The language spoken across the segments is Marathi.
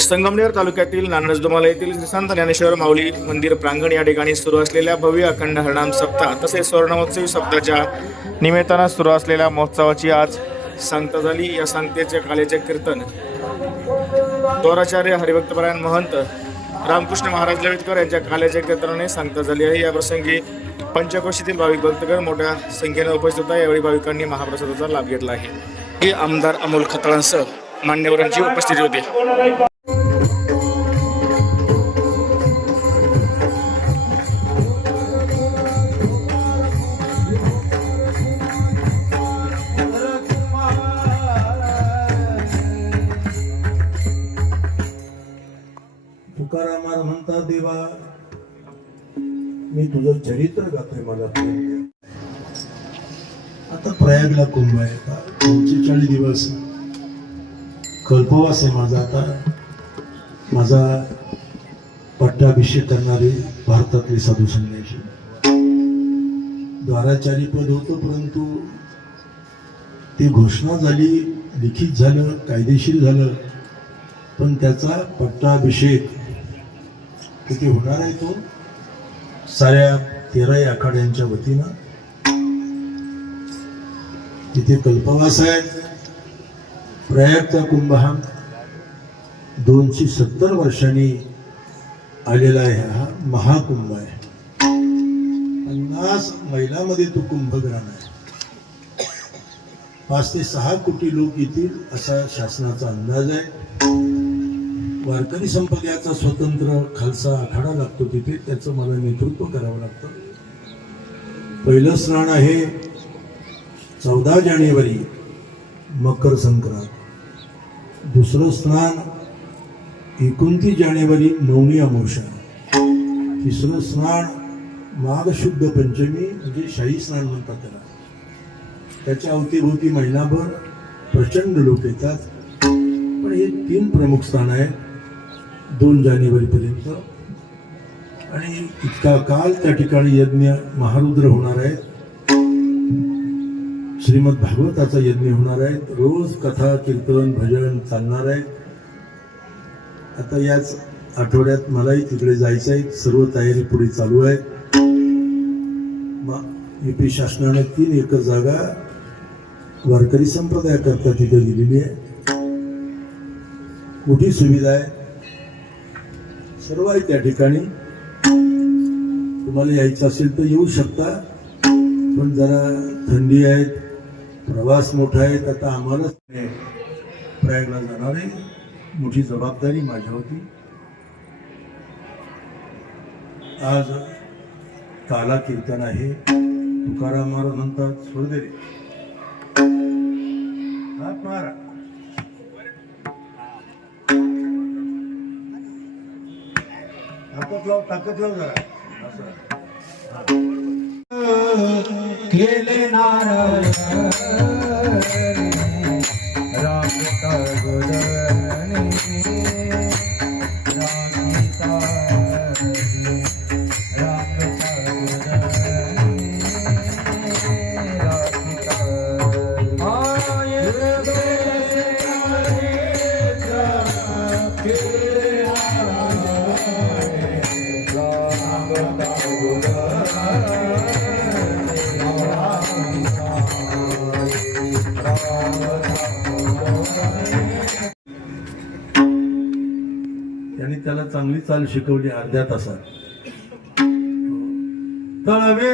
संगमनेर तालुक्यातील नानसदुमाला येथील श्री संत ज्ञानेश्वर माऊली मंदिर प्रांगण या ठिकाणी सुरू असलेल्या भव्य अखंड हरणाम सप्ताह तसेच स्वर्णमहोत्सवी सप्ताहाच्या निमित्तानं सुरू असलेल्या महोत्सवाची आज सांगता झाली. या सांगतेचे कालेचे कीर्तन द्वाराचार्य हरिभक्तपरायण महंत रामकृष्ण महाराज ललितकर यांच्या काल्याच्या कीर्तनाने सांगता झाली आहे. या प्रसंगी पंचकोशीतील भाविक भक्तगण मोठ्या संख्येने उपस्थित होता यावेळी भाविकांनी महाप्रसादाचा लाभ घेतला आहे. हे आमदार अमोल खतळांसह मान्यवरांची उपस्थिती होती. तुकारामार म्हणतात देवा मी तुझं चरित्र गातोय मला आता प्रयागला कुंभ आहे. आता पंचेचाळीस दिवस कल्पवास आहे माझा आता. माझा पट्टाभिषेक करणारे भारतातले साधू संन्याशी द्वाराचारी पद होतं परंतु ती घोषणा झाली लिखित झालं कायदेशीर झालं पण त्याचा पट्टाभिषेक किती होणार आहे तो? साऱ्या तेराही आखाड्यांच्या वतीनं. तिथे कल्पवास आहे प्रयागचा कुंभ हा दोनशे सत्तर वर्षांनी आलेला आहे हा महाकुंभ आहे. पन्नास मैलामध्ये तो कुंभग्राम आहे. पाच ते सहा कोटी लोक येतील असा शासनाचा अंदाज आहे. वारकरी संप्रदायाचा स्वतंत्र खालसा आखाडा लागतो तिथे त्याचं मला नेतृत्व करावं लागतं. पहिलं स्नान आहे चौदा जानेवारी मकर संक्रांत. दुसरं स्नान एकोणतीस जानेवारी नवमी अमावस्या. तिसरं स्नान माघ शुद्ध पंचमी म्हणजे शाही स्नान म्हणतात त्याला. त्याच्या अवतीभोवती महिनाभर प्रचंड लोक येतात. पण हे तीन प्रमुख स्थान आहेत. दोन जानेवारीपर्यंत आणि इतका काल त्या ठिकाणी यज्ञ महारुद्र होणार आहेत. श्रीमद भागवताचा यज्ञ होणार आहे रोज कथा कीर्तन भजन चालणार आहे आता याच आठवड्यात मलाही तिकडे जायचं आहे. सर्व तयारी पुढे चालू आहे. युपी शासनाने तीन एकर जागा वारकरी संप्रदायाकरता तिथे दिलेली आहे. मोठी सुविधा आहे. सर्व आहे त्या ठिकाणी तुम्हाला यायचं असेल तर येऊ शकता. पण जरा थंडी आहे प्रवास मोठा आहे आता आम्हालाच प्रयागला जाणार आहे. मोठी जबाबदारी माझ्या होती. आज काला कीर्तन आहे. तुकाराम महाराज म्हणतात सोड महाराज हात ताकद लाव ताकद लाव जरा असं. केले नारायण चांगली चाल शिकवली अर्ध्या तासात. तळवे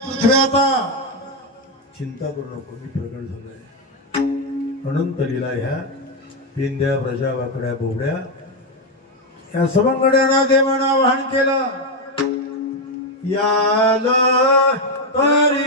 पृथ्व्याचा चिंता करू नको मी प्रकट झालोय. अनंत लीला ह्या पिंद्या प्रजा वाकड्या बोबड्या या सवंगड्यांना देवानं आवाहन केलं. या तरी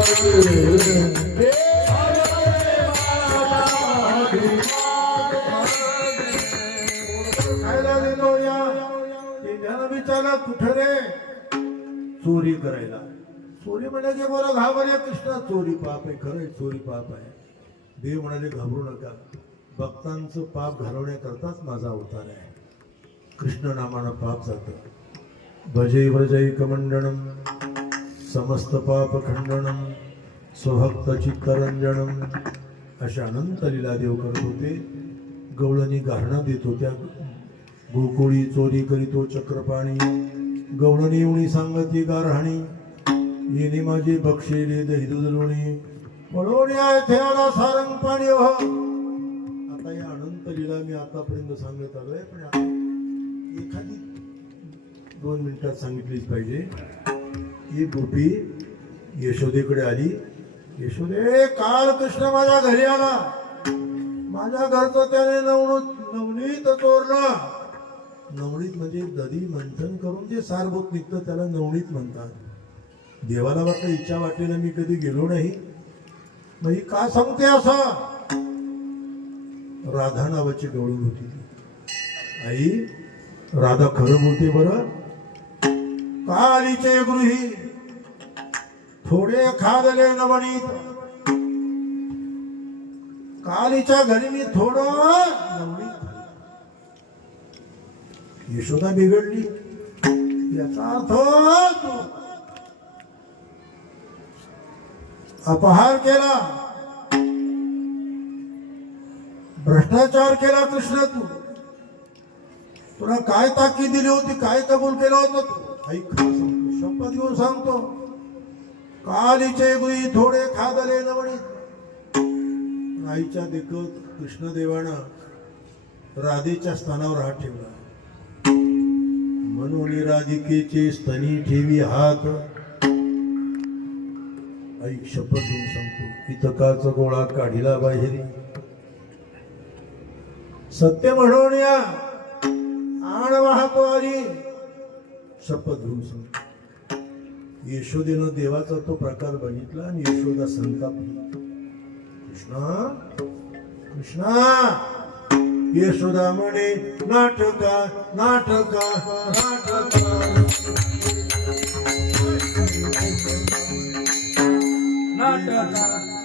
तरी कुठे रे चोरी करायला. चोरी म्हणजे की बरं घाबरे कृष्णा चोरी पाप आहे खरंय चोरी पाप आहे देव म्हणाले घाबरू नका भक्तांचं पाप घालवण्याकरताच माझा अवतार आहे कृष्ण नामानं पाप जातं भजे भजई कमंडणम समस्त पाप खंडनम स्वभक्त चित्तरंजनम अशा अनंत लीला देव करत होते. गवळणी गारणं देत होत्या. गोकुळी चोरी करीतो हो चक्रपाणी. गवळणी उणी सांगती गारहाणी. येणे माझे बक्षिले दहिदुदलोणी पळवण्या येथे आला सारंग पाणी हो आता या अनंत लीला मी आतापर्यंत सांगत आलोय पण एखादी दोन मिनिटात सांगितलीच पाहिजे. ही गोपी यशोदेकडे आली. यशोदे काल कृष्ण माझ्या घरी आला. माझ्या घरचं त्याने नवणूत नवनीत चोरलं. नवणीत म्हणजे दधी मंथन करून जे सारभूत निघतं त्याला नवणीत म्हणतात. देवाला वाटलं इच्छा वाटेला मी कधी गेलो नाही. मग ही का सांगते असं? राधा नावाची गवळून होती. आई राधा खरं बोलते बरं. कालीचे गृही थोडे खादले नवणीत कालीच्या घरी मी थोडं यशोदा बिघडली. याचा अर्थ अपहार केला. भ्रष्टाचार केला कृष्ण तू. तुला काय ताकीद दिली होती? काय कबूल केलं होतं तू? ऐक सांगतो शपथ घेऊन सांगतो. कालीचे गुई थोडे खादले नवडीत आईच्या देखत कृष्णदेवानं राधेच्या स्थानावर हात ठेवला. म्हणून राधिकेचे स्तनी ठेवी हात. ऐक शपथ घेऊन सांगतो इतकाच गोळा काढिला बाहेरी. सत्य म्हणून या आण वाहतो आली शपथ घेऊन सांग यशोदेनं देवाचा तो प्रकार बघितला आणि यशोदा संतापली कृष्णा कृष्णा यशोदा म्हणे नाटका नाटका नाटका नाटका. नाटका.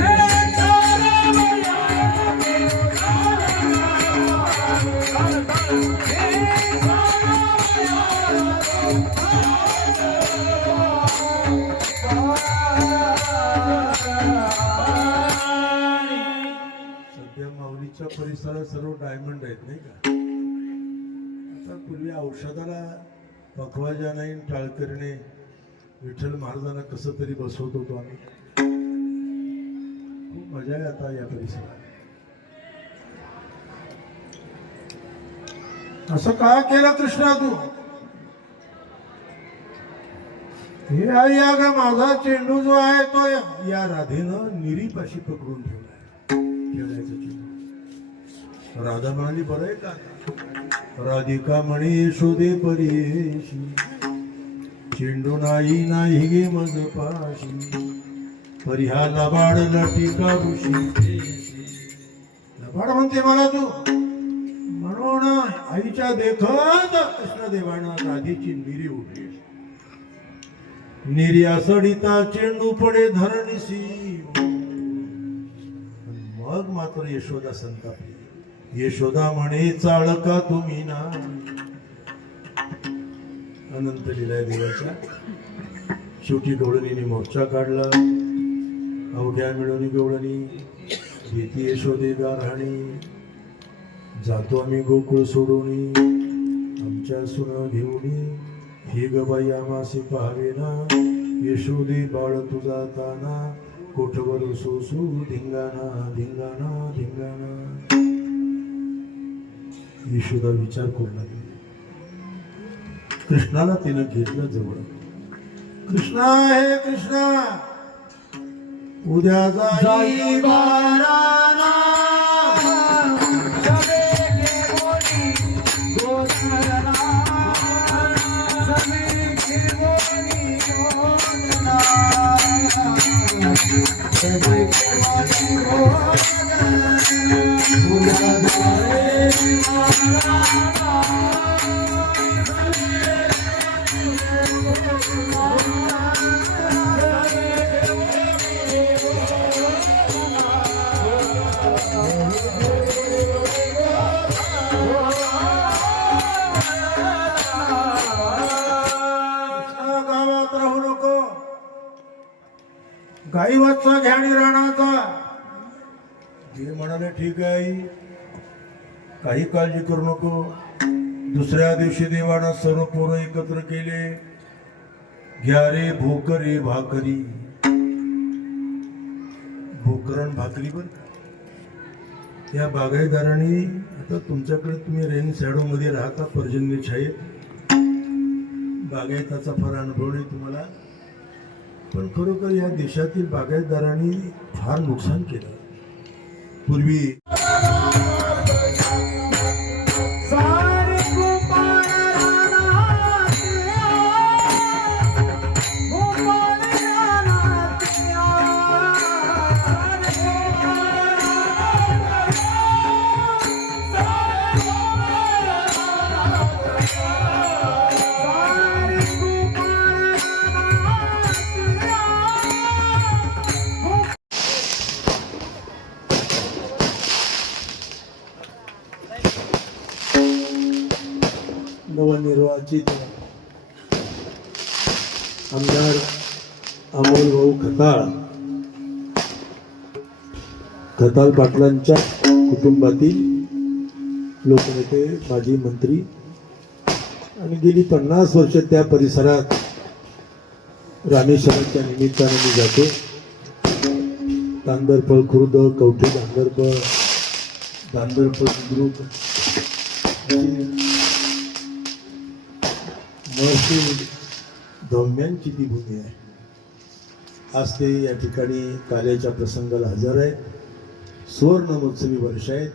माऊलीच्या सर्व डायमंड आहेत नाही का? आता पूर्वी औषधाला पखवाजा नाही टाळकरणे विठ्ठल महाराजांना कसं तरी बसवत होतो आम्ही. खूप मजा आहे आता या परिसरात. असं का केलं कृष्णा तू? हे आई ग माझा चेंडू जो आहे तो या- राधेनं निरीपाशी पकडून ठेवलाय. खेळायचा चेंडू. राधा म्हणाली बरं आहे का? राधिका म्हणे यशोदे परेशी चेंडू नाही नाही गे मज पाशी परिहा लबाड लटिका बुशी लबाड म्हणते मला तू. म्हणून आईच्या देखत कृष्णदेवानं राधेची निरी उठली निर्या सडिता चेंडू पडे धरणसी मग मात्र यशोदा संतापली. यशोदा म्हणे चाळका तुम्ही ना? अनंत लिलाय देवाच्या. शेवटी गवळणीने मोर्चा काढला. अवघ्या मिळवणी गवळणी. भीती यशोदे राहणी जातो आम्ही गोकुळ सोडून. आमच्या सुन घेऊन. हे ग बाई आमासे पाहावे ना. यशोदे बाळ तुझा ताना. कोठवर सोसू धिंगाणा धिंगाणा धिंगाणा. यशोदा विचार करू लागली. कृष्णाला तिनं घेतलं जवळ. कृष्णा हे कृष्णा! उद्या जाई बाराना कृष्णा गावात राहू नको गाई वाजचा घ्याणी राहण्याचा ते म्हणाले ठीक आहे काही काळजी करू नको. दुसऱ्या दिवशी देवानं सर्व पोरं एकत्र केले. घ्या रे भोकरे भाकरी. भोकरण भाकरी बर या बागायतदारांनी आता तुमच्याकडे तुम्ही रेन शॅडो मध्ये राहता पर्जन्य छायेत. बागायताचा फार अनुभव नाही तुम्हाला. पण खरोखर या देशातील बागायतदारांनी फार नुकसान केलं. पूर्वी नवनिर्वाचित आमदार अमोल भाऊ खताळ खताळ पाटलांच्या कुटुंबातील लोकनेते माजी मंत्री आणि गेली पन्नास वर्ष त्या परिसरात रामेश्वराच्या निमित्ताने मी जातो. तांदरफळ खुर्द कवठे धांदरफळ धांदरफळ बुद्रुक महसूल धौम्यांची ती भूमी आहे. आज ते या ठिकाणी कार्याच्या प्रसंगाला हजर आहे सुवर्ण महोत्सवी वर्ष आहेत.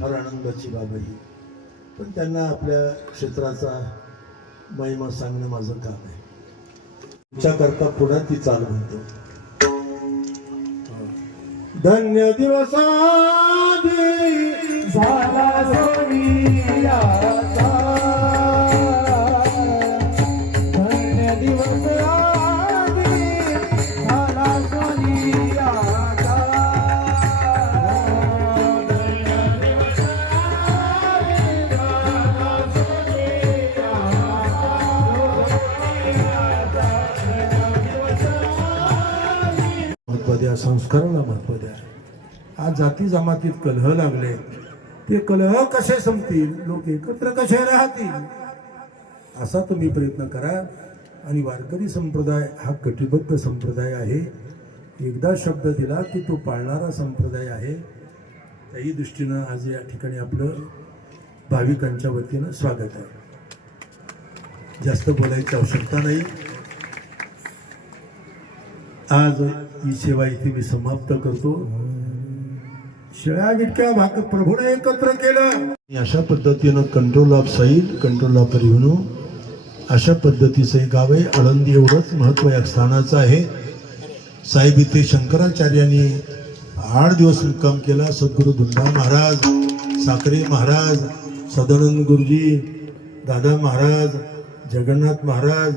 फार आनंदाची बाब आहे ही. पण त्यांना आपल्या क्षेत्राचा महिमा सांगणं माझं काम आहे. तुमच्याकरता पुन्हा ती चाल म्हणतो. धन्य दिवसादी झाला सोनी. संस्काराला महत्त्व द्या आज जाती जमातीत कलह लागले. ते कलह कसे संपतील? लोक एकत्र कसे राहतील? असा तुम्ही प्रयत्न करा. आणि वारकरी संप्रदाय हा कटिबद्ध संप्रदाय आहे. एकदा शब्द दिला की तो पाळणारा संप्रदाय आहे. त्याही दृष्टीनं आज या ठिकाणी आपलं भाविकांच्या वतीनं स्वागत आहे. जास्त बोलायची आवश्यकता नाही. आज ही सेवा इथे मी समाप्त करतो. शेळ्या विटक्या भाक प्रभूने एकत्र केलं. अशा पद्धतीनं control of soil control of revenue अशा पद्धतीचं हे गाव आहे. आळंदी एवढंच महत्त्व या स्थानाचं आहे. साहेब इथे शंकराचार्यांनी आठ दिवस मुक्काम केला. सद्गुरू धुंडा महाराज साखरे महाराज सदानंद गुरुजी दादा महाराज जगन्नाथ महाराज.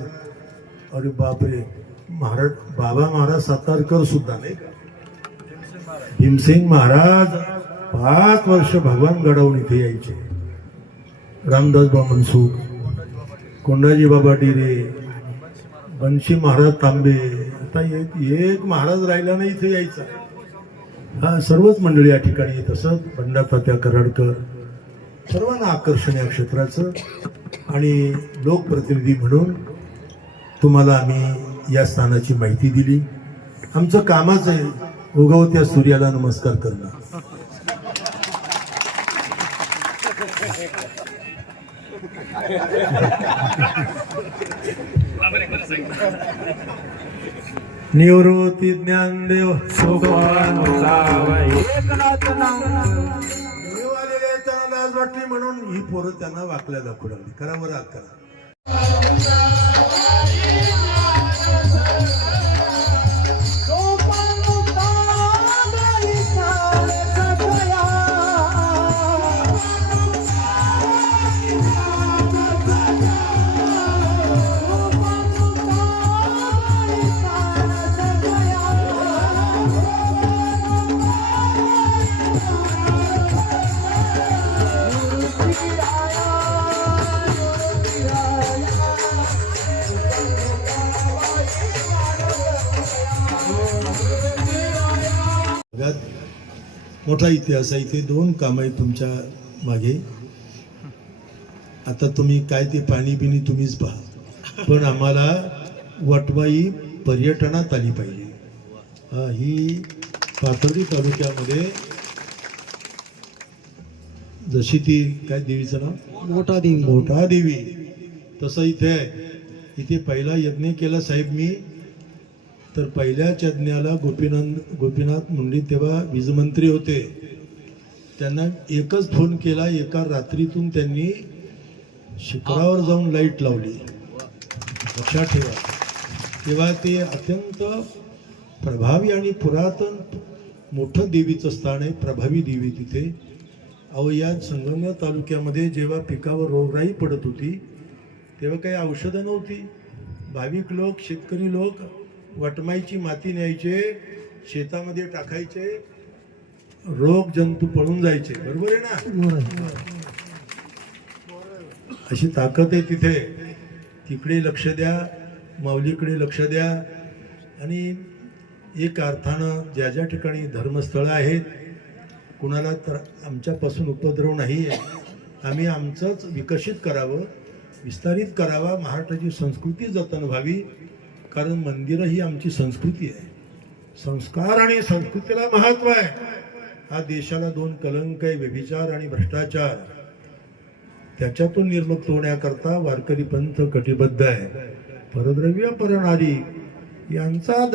अरे बापरे. महाराज बाबा महाराज सातारकर सुद्धा नाही का? भीमसेन महाराज पाच वर्ष भगवान गडावून इथे यायचे. रामदास बा मनसुख कोंडाजी बाबा डिरे बनशी महाराज तांबे आता एक एक महाराज राहिला नाही इथे यायचा. हा सर्वच मंडळी या ठिकाणी येत असत. बंडा तात्या कराडकर सर्वांना आकर्षण या क्षेत्राचं. आणि लोकप्रतिनिधी म्हणून तुम्हाला आम्ही या स्थानाची माहिती दिली. आमचं कामच आहे उगवत्या सूर्याला नमस्कार करणं. निवृत्ती ज्ञानदेव एकनाथ वाटली म्हणून ही पोरं त्यांना वाकल्या दाखवू लागली करा बरं करा. मोठा इतिहास आहे. इथे दोन कामं आहेत तुमच्या मागे. आता तुम्ही काय ते पाणी बिनी तुम्हीच पहा. पण आम्हाला वटवाई पर्यटनात आली पाहिजे. हा, ही पाथर्डी तालुक्यामध्ये जशी ती काय देवीचं नाव? मोठा देवी. मोठा देवी. तसं इथे आहे. इथे पहिला यज्ञ केला साहेब मी. तर पहिल्याच यज्ञाला गोपीनाथ गोपीनाथ मुंडे तेव्हा वीजमंत्री होते. त्यांना एकच फोन केला एका रात्रीतून त्यांनी शिखरावर जाऊन लाइट लावली. लक्षात ठेवा. तेव्हा ते अत्यंत प्रभावी आणि पुरातन मोठं देवीचं स्थान आहे प्रभावी देवी तिथे. अहो या संगमनेर तालुक्यामध्ये जेव्हा पिकावर रोगराई पडत होती तेव्हा काही औषधं नव्हती. भाविक लोक शेतकरी लोक वटमाईची माती न्यायचे शेतामध्ये टाकायचे रोग जंतू पळून जायचे. बरोबर आहे ना? अशी ताकद आहे तिथे. तिकडे लक्ष द्या माऊलीकडे लक्ष द्या. आणि एक अर्थानं ज्या ज्या ठिकाणी धर्मस्थळं आहेत कुणाला तर आमच्यापासून उपद्रव नाही आहे आम्ही आमचंच विकसित करावं विस्तारित करावा. महाराष्ट्राची संस्कृती जतन व्हावी. कारण मंदिरं ही आमची संस्कृती आहे. संस्कार आणि संस्कृतीला महत्त्व आहे. हा देशाला दोन कलंक आहे व्यभिचार आणि भ्रष्टाचार. त्याच्यातून निर्मुक्त होण्याकरता वारकरी पंथ कटिबद्ध आहे. परद्रव्य परणारी यांचा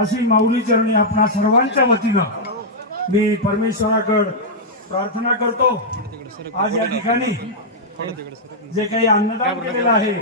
अशी माऊली चरणी आपणा सर्वांच्या वतीनं मी परमेश्वराकड प्रार्थना करतो. आज या ठिकाणी जे काही अन्नदान केलेलं आहे